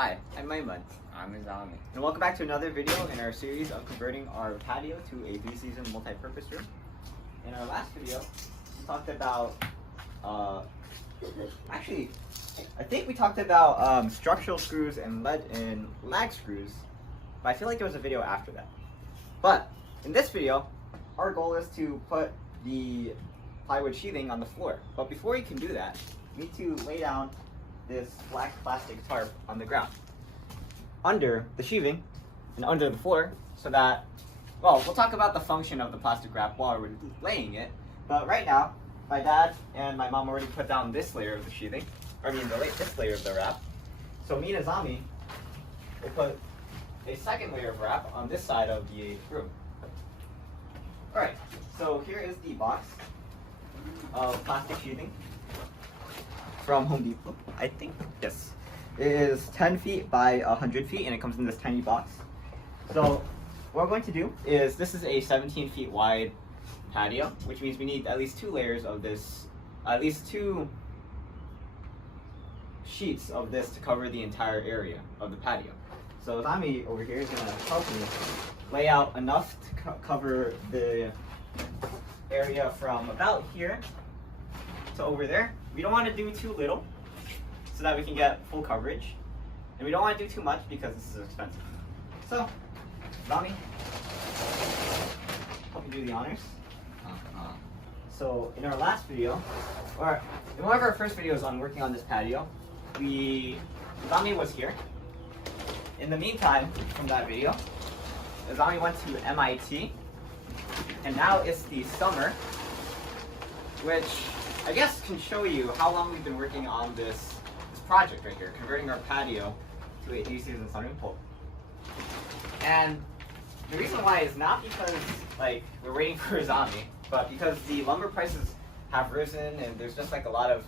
Hi, I'm Aiman. I'm Hizami. And welcome back to another video in our series of converting our patio to a 3-season multi-purpose room. In our last video, we talked about, actually, I think we talked about structural screws and lag screws, but I feel like there was a video after that. But in this video, our goal is to put the plywood sheathing on the floor. But before you can do that, you need to lay down this black plastic tarp on the ground under the sheathing and under the floor, so that, well, we'll talk about the function of the plastic wrap while we're laying it, but right now my dad and my mom already put down this layer of the sheathing, this layer of the wrap. So me and Hizami will put a second layer of wrap on this side of the room. Alright, so here is the box of plastic sheathing from Home Depot, I think. Yes. It is 10 feet by 100 feet and it comes in this tiny box. So what we're going to do is, this is a 17 feet wide patio, which means we need at least 2 layers of this, at least 2 sheets of this to cover the entire area of the patio. So Tommy over here is going to help me lay out enough to cover the area from about here to over there. We don't want to do too little so that we can get full coverage, and we don't want to do too much because this is expensive. So, Tommy, help me do the honors. So, in our last video, or in one of our first videos on working on this patio, Hizami was here. In the meantime, from that video, Hizami went to MIT, and now it's the summer, which I guess can show you how long we've been working on this project right here, converting our patio to a 3-season sunroom pool. And the reason why is not because we're waiting for Hizami, but because the lumber prices have risen and there's just a lot of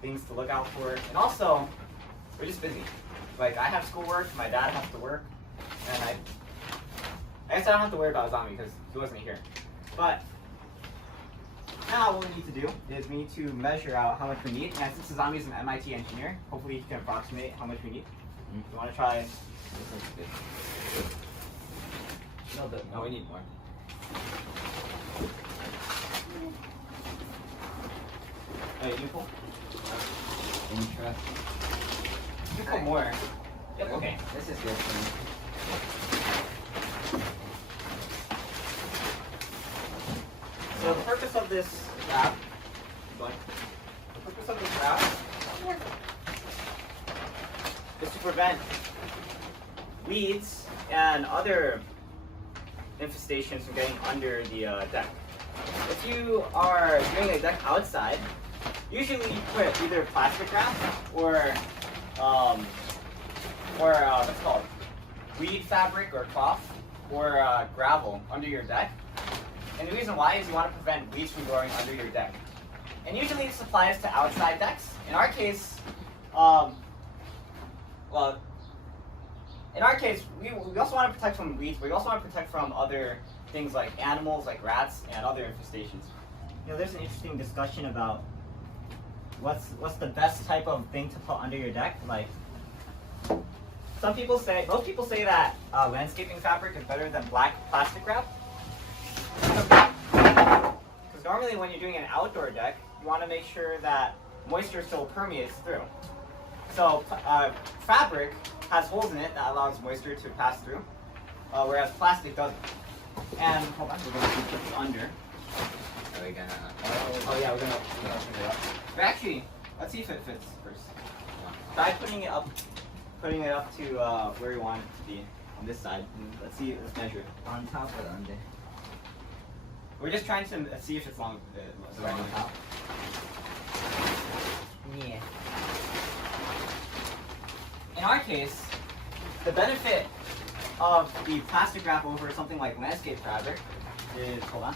things to look out for, and also we're just busy. I have schoolwork, my dad has to work, and I guess I don't have to worry about Hizami because he wasn't here. But now what we need to do is we need to measure out how much we need, and since Hizami is an MIT engineer, hopefully he can approximate how much we need. You want to try? A little bit more. No, we need more. Hey, you pull? Interesting. You pull more. Yep, okay. This is good for me. So the purpose of this wrap, is to prevent weeds and other infestations from getting under the deck. If you are doing a deck outside, usually you put either plastic wrap or what's it called, weed fabric or cloth or gravel under your deck. And the reason why is you want to prevent weeds from growing under your deck. And usually this applies to outside decks. In our case, we also want to protect from weeds, but we also want to protect from other things like animals, like rats, and other infestations. There's an interesting discussion about what's the best type of thing to put under your deck. Most people say that landscaping fabric is better than black plastic wrap. Because normally when you're doing an outdoor deck, you want to make sure that moisture still permeates through. So fabric has holes in it that allows moisture to pass through, whereas plastic doesn't. And hold on, we're going to put this under. Are we gonna? Oh yeah, we're gonna open it up. But actually, let's see if it fits first. Try putting it up to where you want it to be on this side. And let's measure it. On top or under? We're just trying to see if it's long right on top. Yeah. In our case, the benefit of the plastic wrap over something like landscape fabric is, hold on.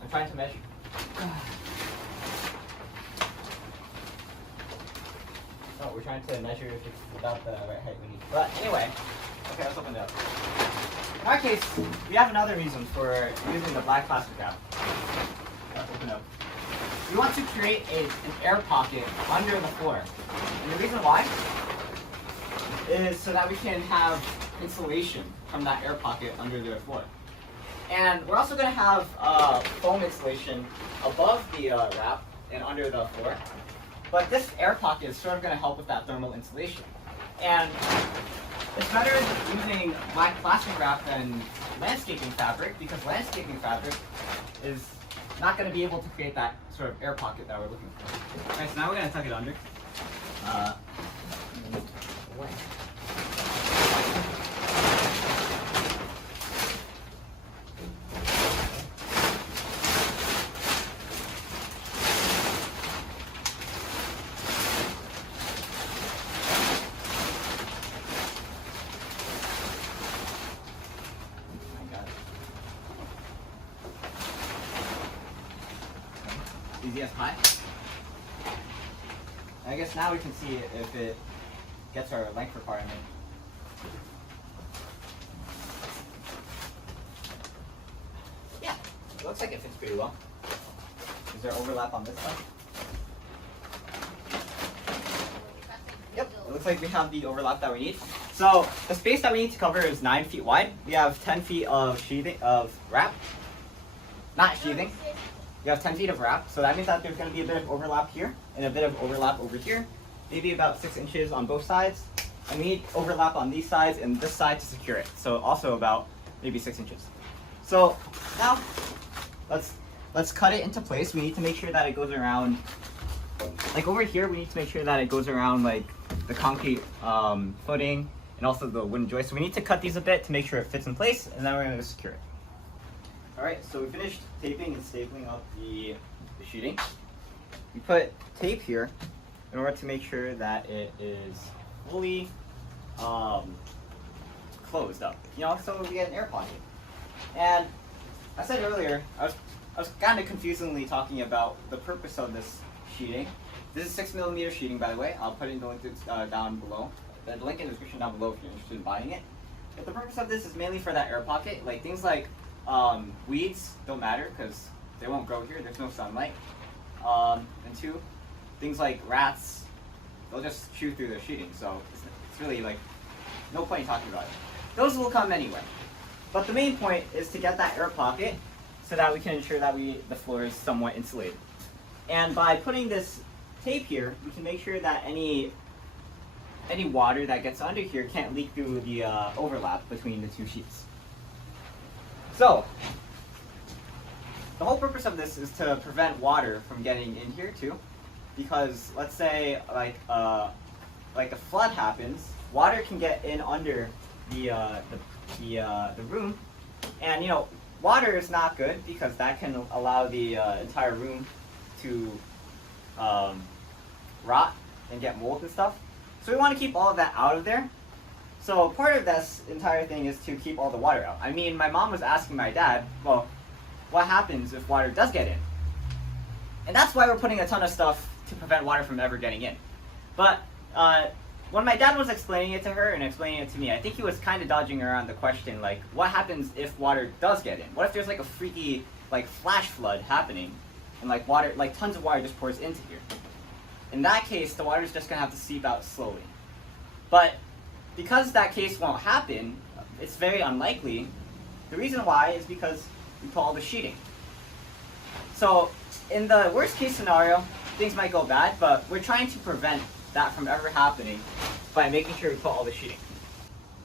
I'm trying to measure. Oh, we're trying to measure if it's about the right height we need. But anyway, okay, let's open it up. In our case, we have another reason for using the black plastic wrap. Let's open it up. we want to create an air pocket under the floor. And the reason why is so that we can have insulation from that air pocket under the floor. And we're also going to have foam insulation above the wrap and under the floor. But this air pocket is sort of going to help with that thermal insulation. And it's better using my plastic wrap than landscaping fabric, because landscaping fabric is not going to be able to create that sort of air pocket that we're looking for. Alright, so now we're going to tuck it under. Easy as pie. I guess now we can see if it gets our length requirement. Yeah, it looks like it fits pretty well. Is there overlap on this side? Yep, it looks like we have the overlap that we need. So the space that we need to cover is 9 feet wide. We have 10 feet of sheathing, of wrap. Not sheathing. We have 10 feet of wrap, so that means that there's going to be a bit of overlap here and a bit of overlap over here, maybe about 6 inches on both sides. And we need overlap on these sides and this side to secure it, so also about maybe 6 inches. So now let's cut it into place. We need to make sure that it goes around, like over here, we need to make sure that it goes around like the concrete footing and also the wooden joist. So we need to cut these a bit to make sure it fits in place, and then we're going to secure it. Alright, so we finished taping and stapling up the sheeting. We put tape here in order to make sure that it is fully closed up, you know, so we get an air pocket. And I said earlier, I was kind of confusingly talking about the purpose of this sheeting. This is 6mm sheeting, by the way. I'll put it in the link down below. The link in the description down below if you're interested in buying it. But the purpose of this is mainly for that air pocket, like things like weeds don't matter because they won't grow here. There's no sunlight. And 2, things like rats, they'll just chew through the sheeting. So it's really like no point in talking about it. Those will come anyway. But the main point is to get that air pocket so that we can ensure that the floor is somewhat insulated. And by putting this tape here, we can make sure that any water that gets under here can't leak through the overlap between the 2 sheets. So, the whole purpose of this is to prevent water from getting in here too, because let's say like a flood happens, water can get in under the room, and you know water is not good because that can allow the entire room to rot and get mold and stuff. So we want to keep all of that out of there. So part of this entire thing is to keep all the water out. I mean, my mom was asking my dad, well, what happens if water does get in? And that's why we're putting a ton of stuff to prevent water from ever getting in. But when my dad was explaining it to her and explaining it to me, I think he was kind of dodging around the question, like, what happens if water does get in? What if there's like a freaky, like, flash flood happening and like water, like tons of water just pours into here? In that case, the water's just gonna have to seep out slowly. But because that case won't happen, it's very unlikely. The reason why is because we put all the sheeting. So in the worst case scenario, things might go bad, but we're trying to prevent that from ever happening by making sure we put all the sheeting.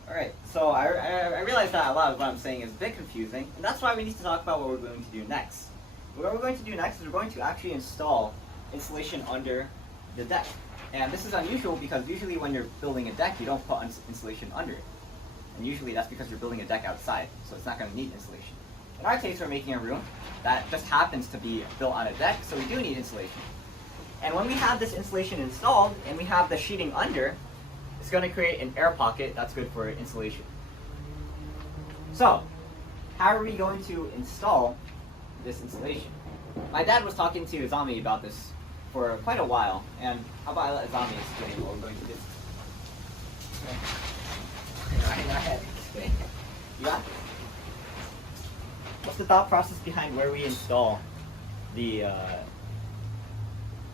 Alright, so I realize that a lot of what I'm saying is a bit confusing, and that's why we need to talk about what we're going to do next. What we're going to do next is we're going to actually install insulation under the deck. And this is unusual because usually when you're building a deck, you don't put insulation under it. And usually that's because you're building a deck outside, so it's not going to need insulation. In our case, we're making a room that just happens to be built on a deck, so we do need insulation. And when we have this insulation installed and we have the sheeting under, it's going to create an air pocket that's good for insulation. So, how are we going to install this insulation? My dad was talking to Hizami about this for quite a while, and how about I let Hizami explain what we're going to do? Yeah? What's the thought process behind where we install the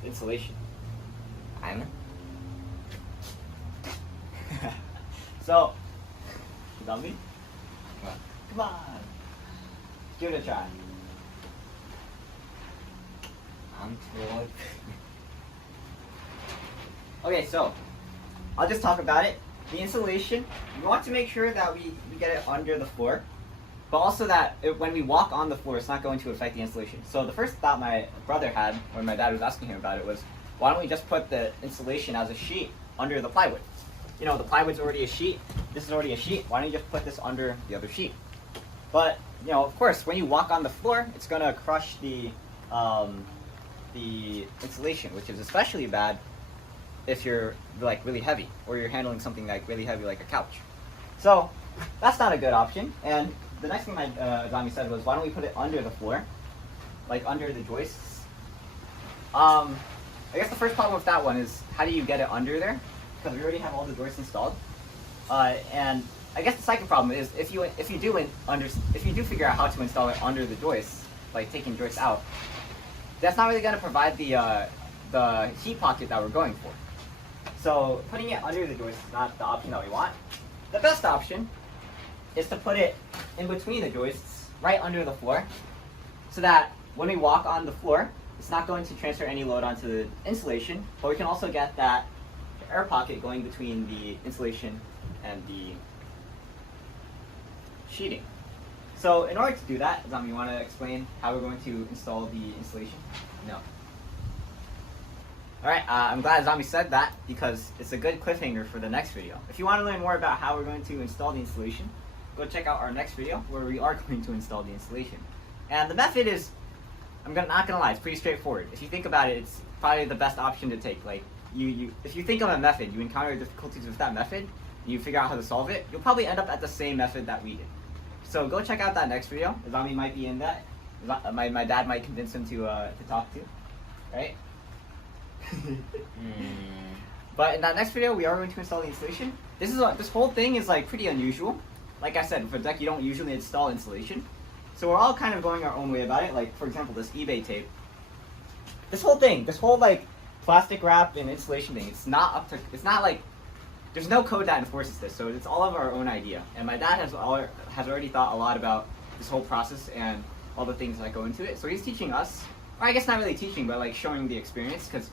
insulation. Aiman? So, Hizami, What? come on, give it a try. I'm too Okay, so I'll just talk about it. The insulation, we want to make sure that we get it under the floor, but also that when we walk on the floor, it's not going to affect the insulation. So the first thought my brother had when my dad was asking him about it was, why don't we just put the insulation as a sheet under the plywood? You know, the plywood's already a sheet, this is already a sheet, why don't you just put this under the other sheet? But, you know, of course, when you walk on the floor, it's going to crush the insulation, which is especially bad if you're like really heavy or you're handling something like really heavy like a couch. So that's not a good option. And the next thing my Zami said was, why don't we put it under the floor, like under the joists? I guess the first problem with that one is, how do you get it under there? Because we already have all the joists installed. And I guess the second problem is, if you do figure out how to install it under the joists, like taking joists out, that's not really going to provide the heat pocket that we're going for. So putting it under the joist is not the option that we want. The best option is to put it in between the joists, right under the floor, so that when we walk on the floor, it's not going to transfer any load onto the insulation, but we can also get that air pocket going between the insulation and the sheeting. So in order to do that, Zami, you want to explain how we're going to install the insulation? No. Alright, I'm glad Zami said that, because it's a good cliffhanger for the next video. If you want to learn more about how we're going to install the installation, go check out our next video where we are going to install the installation. And the method is, not gonna lie, it's pretty straightforward. If you think about it, it's probably the best option to take. Like, if you think of a method, you encounter difficulties with that method, and you figure out how to solve it, you'll probably end up at the same method that we did. So go check out that next video. Zami might be in that. My dad might convince him to talk to, right? But in that next video, we are going to install the installation. This whole thing is like pretty unusual. Like I said, for deck, you don't usually install insulation. So we're all kind of going our own way about it. Like, for example, this eBay tape. This whole like plastic wrap and insulation thing, it's not like, there's no code that enforces this, so it's all of our own idea. And my dad has already thought a lot about this whole process and all the things that go into it. So he's teaching us, or I guess not really teaching, but like showing the experience, because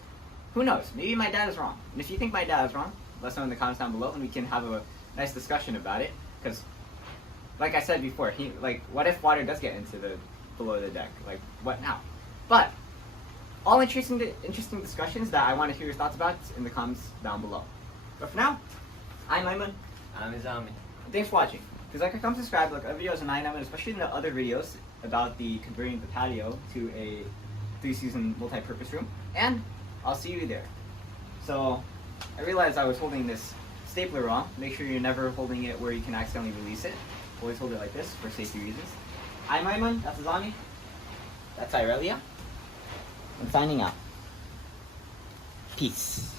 who knows, maybe my dad is wrong. And if you think my dad is wrong, let us know in the comments down below and we can have a nice discussion about it. Because, like I said before, what if water does get into below the deck? Like, what now? But all interesting discussions that I want to hear your thoughts about in the comments down below. But for now, I'm Aiman. I'm Hizami. Thanks for watching. Please like and comment, subscribe, look at videos on EyeOnAiman, especially in the other videos about the converting the patio to a 3-season multi-purpose room. And I'll see you there. So I realized I was holding this stapler wrong. Make sure you're never holding it where you can accidentally release it. Always hold it like this for safety reasons. I'm Aiman, that's Hizami. That's Irelia. I'm signing out. Peace.